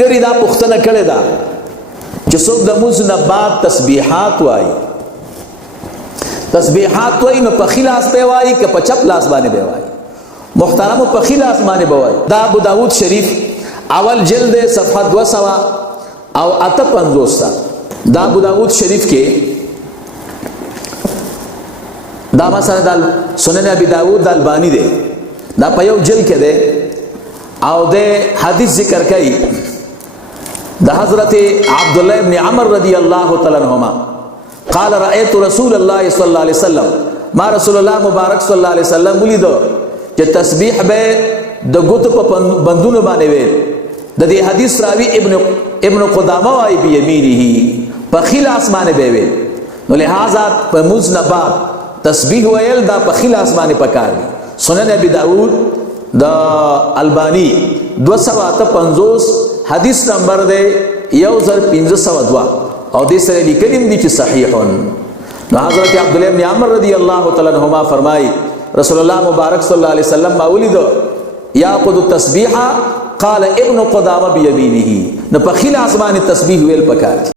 گری دا پختنه کړی دا چې څوک د مونځ نه بعد تسبیحات وایي نو په ښي لاس به وایي که په چپ لاس باندې به وایي محترمو په ښي لاس باندې به وایي دا ابو داود شریف اول جلد صفحه 258 دا ابو داود شریف کې دا مثلا د سنن ابي داود د الباني دی دا په یو جلد کې دی او د حدیث ذکر کوي د حضرت عبد الله ابن عمر رضی الله تعالی عنہما قال رأيت رسول الله صلی الله علیه وسلم ما رسول الله مبارک صلی الله علیه وسلم ولیدو چې تسبیح به د ګوتو په بندونو باندې وي د دې حدیث راوی ابن قدامه وايي بيمينه په خیل اسمانه به وي نو لہذا په موز نه بعد تسبیح ویل دا په خیل اسمانه پکار دي سنن ابي داود د البانی 258 حدیث نمبر دی 1502 او دې سره لیکلیم دي چې صحیحون نو حضرت عبد الله بن عمر رضی الله تعالی عنہما فرمای رسول الله مبارک صلی الله علیه وسلم مولد یاخذ التسبیح قال ابن قدامه بيمينه نو په خیل اسمان تسبیح ویل پکار